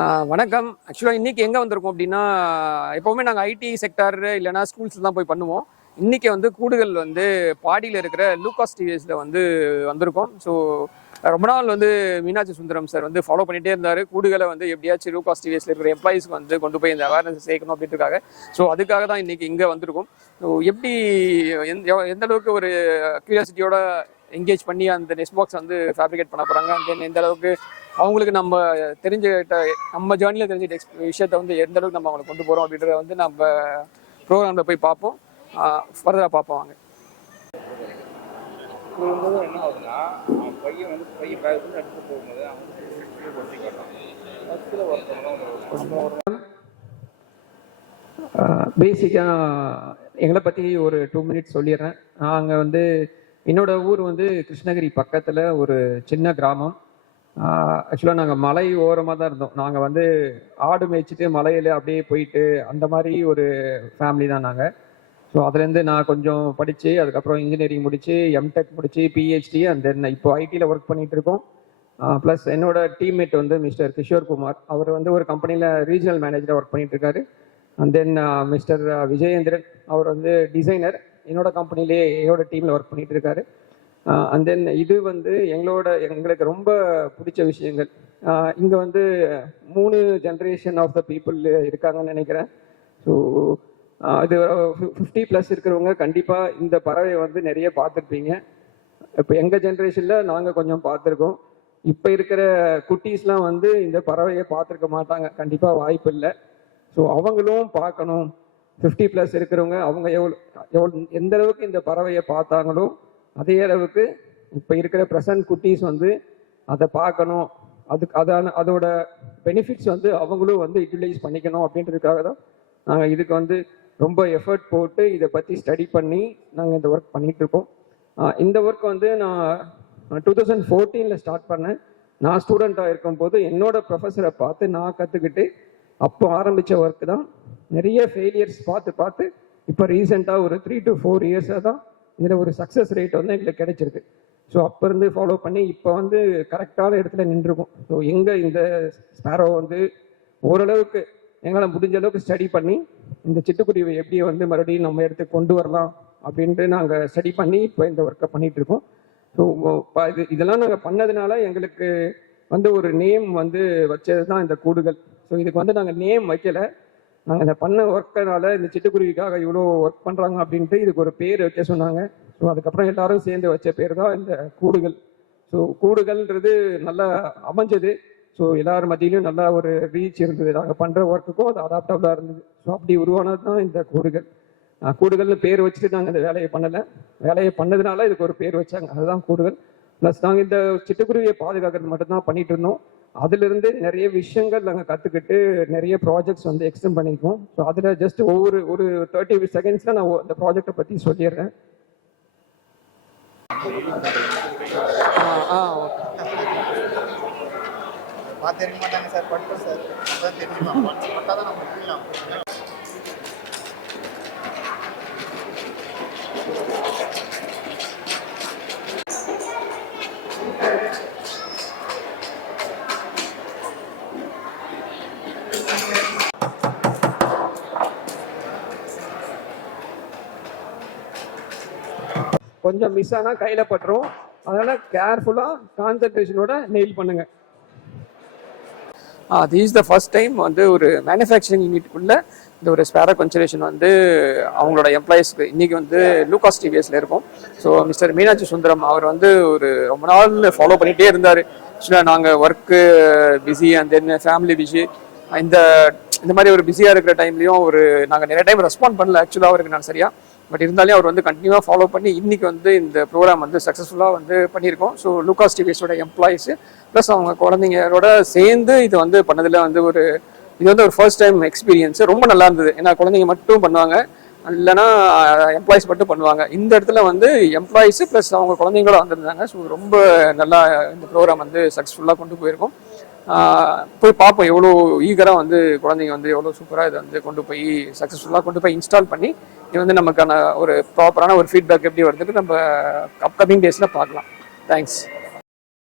வணக்கம். ஆக்சுவலாக இன்றைக்கி எங்கே வந்திருக்கோம் அப்படின்னா, எப்போவுமே நாங்கள் ஐடி செக்டார் இல்லைனா ஸ்கூல்ஸில் தான் போய் பண்ணுவோம். இன்றைக்கி வந்து கூடுதல் வந்து பாடியில் இருக்கிற லூகாஸ் டிவிஎஸில் வந்து வந்திருக்கோம். ஸோ ரொம்ப நாள் வந்து மீனாட்சி சுந்தரம் சார் வந்து ஃபாலோ பண்ணிகிட்டே இருந்தார். கூடுதலை வந்து எப்படியாச்சும் லூகாஸ் டிவிஎஸில் இருக்கிற எம்ப்ளாயிஸ்க்கு வந்து கொண்டு போய் இந்த அவேர்னஸ் சேர்க்கணும் அப்படின்றதுக்காக. ஸோ அதுக்காக தான் இன்றைக்கி இங்கே வந்திருக்கோம். ஸோ எப்படி எந்த அளவுக்கு ஒரு க்யூரியாசிட்டியோட என்கேஜ் பண்ணி அந்த நெஸ்ட் பாக்ஸ் வந்து ஃபேப்ரிகேட் பண்ண போகிறாங்க, தென் எந்த அளவுக்கு அவங்களுக்கு நம்ம நம்ம ஜேர்னியில் தெரிஞ்சிட்ட விஷயத்த வந்து எந்த அளவுக்கு நம்ம அவங்களை கொண்டு போகிறோம் அப்படின்றத வந்து நம்ம ப்ரோக்ராமில் போய் பார்ப்போம். ஃபர்தராக பார்ப்போம். வாங்க. என்ன ஆகுதுன்னா, பையன் வந்து பேக் வந்து எடுத்து போகும்போது பேசிக்காக எங்களை பற்றி ஒரு 2 மினிட்ஸ் சொல்லிடுறேன். நாங்கள் வந்து என்னோட ஊர் வந்து கிருஷ்ணகிரி பக்கத்தில் ஒரு சின்ன கிராமம். ஆக்சுவலாக நாங்கள் மலை ஓரமாக தான் இருந்தோம். நாங்கள் வந்து ஆடு மேய்ச்சிட்டு மலையில் அப்படியே போயிட்டு அந்த மாதிரி ஒரு ஃபேமிலி தான் நாங்கள். ஸோ அதுலேருந்து நான் கொஞ்சம் படித்து அதுக்கப்புறம் இன்ஜினியரிங் முடித்து எம்டெக் முடித்து பிஹெச்டி அண்ட் தென் இப்போ ஐடியில் ஒர்க் பண்ணிகிட்டு இருக்கோம். ப்ளஸ் என்னோட டீம்மேட் வந்து மிஸ்டர் கிஷோர் குமார், அவர் வந்து ஒரு கம்பெனியில் ரீஜனல் மேனேஜராக ஒர்க் பண்ணிகிட்டு இருக்காரு. அண்ட் தென் மிஸ்டர் விஜயேந்திரன், அவர் வந்து டிசைனர், என்னோட கம்பெனிலே என்னோட டீமில் ஒர்க் பண்ணிகிட்டு இருக்காரு. அண்ட் தென் இது வந்து எங்களுக்கு ரொம்ப பிடிச்ச விஷயங்கள். இங்கே வந்து 3 ஜென்ரேஷன் ஆஃப் த பீப்புள் இருக்காங்கன்னு நினைக்கிறேன். ஸோ இது 50+ இருக்கிறவங்க கண்டிப்பாக இந்த பறவையை வந்து நிறைய பார்த்துருப்பீங்க. இப்போ எங்கள் ஜென்ரேஷனில் நாங்கள் கொஞ்சம் பார்த்துருக்கோம். இப்போ இருக்கிற குட்டீஸ்லாம் வந்து இந்த பறவையை பார்த்துருக்க மாட்டாங்க, கண்டிப்பாக வாய்ப்பு இல்லை. ஸோ அவங்களும் பார்க்கணும். 50+ இருக்கிறவங்க அவங்க எந்த அளவுக்கு இந்த பறவையை பார்த்தாங்களோ அதே அளவுக்கு இப்போ இருக்கிற ப்ரெசன்ட் குட்டீஸ் வந்து அதை பார்க்கணும். அதோட பெனிஃபிட்ஸ் வந்து அவங்களும் வந்து யூட்டிலைஸ் பண்ணிக்கணும் அப்படின்றதுக்காக தான் நாங்கள் இதுக்கு வந்து ரொம்ப எஃபர்ட் போட்டு இதை பற்றி ஸ்டடி பண்ணி நாங்கள் இந்த ஒர்க் பண்ணிகிட்டு இருக்கோம். இந்த ஒர்க் வந்து நான் 2014 ஸ்டார்ட் பண்ணேன். நான் ஸ்டூடெண்ட்டாக இருக்கும்போது என்னோட ப்ரொஃபஸரை பார்த்து நான் கற்றுக்கிட்டு அப்போ ஆரம்பித்த ஒர்க் தான். நிறைய ஃபெயிலியர்ஸ் பார்த்து இப்போ ரீசெண்டாக ஒரு 3 to 4 இயர்ஸாக தான் இதில் ஒரு சக்ஸஸ் ரேட் வந்து எங்களுக்கு கிடைச்சிருக்கு. ஸோ அப்போ இருந்து ஃபாலோ பண்ணி இப்போ வந்து கரெக்டான இடத்துல நின்றுருக்கும். ஸோ இந்த ஸ்பேரோ வந்து ஓரளவுக்கு எங்களால் முடிஞ்ச அளவுக்கு ஸ்டடி பண்ணி இந்த சிட்டுக்குருவியை எப்படி வந்து மறுபடியும் நம்ம இடத்துக்கு கொண்டு வரலாம் அப்படின்ட்டு நாங்கள் ஸ்டடி பண்ணி இப்போ இந்த ஒர்க்கை பண்ணிகிட்டு இருக்கோம். ஸோ இதெல்லாம் நாங்கள் பண்ணதுனால எங்களுக்கு வந்து ஒரு நேம் வந்து வச்சது தான் இந்த கூடுகள். ஸோ இதுக்கு வந்து நாங்கள் நேம் வைக்கலை, நாங்கள் இந்த பண்ண ஒர்க்கனால இந்த சிட்டுக்குருவிக்காக இவ்வளோ ஒர்க் பண்ணுறாங்க அப்படின்ட்டு இதுக்கு ஒரு பேர் வைக்க சொன்னாங்க. ஸோ அதுக்கப்புறம் எல்லாரும் சேர்ந்து வச்ச பேர் தான் இந்த கூடுகள். ஸோ கூடுகள்ன்றது நல்லா அமைஞ்சது. ஸோ எல்லார் மத்தியிலும் நல்லா ஒரு ரீச் இருந்தது. நாங்கள் பண்ணுற ஒர்க்குக்கும் அது அடாப்டபுளாக இருந்தது. ஸோ அப்படி உருவானது தான் இந்த கூடுகள். கூடுகள்னு பேர் வச்சுட்டு நாங்கள் இந்த வேலையை பண்ணலை, வேலையை பண்ணதுனால இதுக்கு ஒரு பேர் வச்சாங்க, அதுதான் கூடுகள். ப்ளஸ் நாங்கள் இந்த சிட்டுக்குருவியை பாதுகாக்கிறது மட்டும்தான் பண்ணிட்டு இருந்தோம். அதிலிருந்து நிறைய விஷயங்கள் நாங்கள் கற்றுக்கிட்டு நிறைய ப்ராஜெக்ட்ஸ் வந்து எக்ஸ்டெண்ட் பண்ணியிருக்கோம். ஸோ அதில் ஜஸ்ட் ஒரு 30 செகண்ட்ஸில் நான் அந்த ப்ராஜெக்டை பற்றி சொல்லிடுறேன். தெரிஞ்ச மாட்டாங்க சார், பட்டோம் சார், அதான் தெரியுமா, பட்டால் தான் நம்ம புரியலாம். கொஞ்சம் மிஸ் ஆனால் கையில் பட்டுரும். அதனால் கேர்ஃபுல்லாக கான்சன்ட்ரேஷனோட நெயில் பண்ணுங்க. This is the first time வந்து ஒரு மேனுஃபேக்சரிங் யூனிட்டுக்குள்ளே இந்த ஒரு ஸ்பேரோ கன்சர்வேஷன் வந்து அவங்களோட எம்ப்ளாயிஸ்க்கு இன்றைக்கி வந்து லூகாஸ் டிவிஎஸில் இருக்கும். ஸோ மிஸ்டர் மீனாட்சி சுந்தரம் அவர் வந்து ஒரு ரொம்ப நாள் ஃபாலோ பண்ணிகிட்டே இருந்தார். ஆக்சுவலாக நாங்கள் work busy and then family busy, இந்த மாதிரி ஒரு பிஸியாக இருக்கிற டைம்லையும் நாங்கள் நிறைய டைம் ரெஸ்பாண்ட் பண்ணல ஆக்சுவலாக அவருக்கு நான் சரியாக. பட் இருந்தாலும் அவர் வந்து கண்டினியூவாக ஃபாலோ பண்ணி இன்றைக்கி வந்து இந்த ப்ரோக்ராம் வந்து சக்ஸஸ்ஃபுல்லாக வந்து பண்ணியிருக்கோம். ஸோ லூகாஸ் டிவிஎஸோட எம்ப்ளாயிஸு ப்ளஸ் அவங்க குழந்தைங்களோட சேர்ந்து இது வந்து பண்ணதில் வந்து இது வந்து ஒரு ஃபர்ஸ்ட் டைம் எக்ஸ்பீரியன்ஸு. ரொம்ப நல்லா இருந்தது. ஏன்னா குழந்தைங்க மட்டும் பண்ணுவாங்க, இல்லைனா எம்ப்ளாயிஸ் மட்டும் பண்ணுவாங்க. இந்த இடத்துல வந்து எம்ப்ளாயிஸு ப்ளஸ் அவங்க குழந்தைங்களோட வந்திருந்தாங்க. ஸோ ரொம்ப நல்லா இந்த ப்ரோக்ராம் வந்து சக்ஸஸ்ஃபுல்லாக கொண்டு போயிருக்கோம். போய் பார்ப்போம் எவ்வளோ ஈகராக வந்து குழந்தைங்க வந்து எவ்வளோ சூப்பராக இதை வந்து கொண்டு போய் சக்ஸஸ்ஃபுல்லாக கொண்டு போய் இன்ஸ்டால் பண்ணி இது வந்து நமக்கான ஒரு ப்ராப்பரான ஒரு ஃபீட்பேக் எப்படி வருதுன்னு நம்ம அப்கமிங் டேஸில் பார்க்கலாம். தேங்க்ஸ்.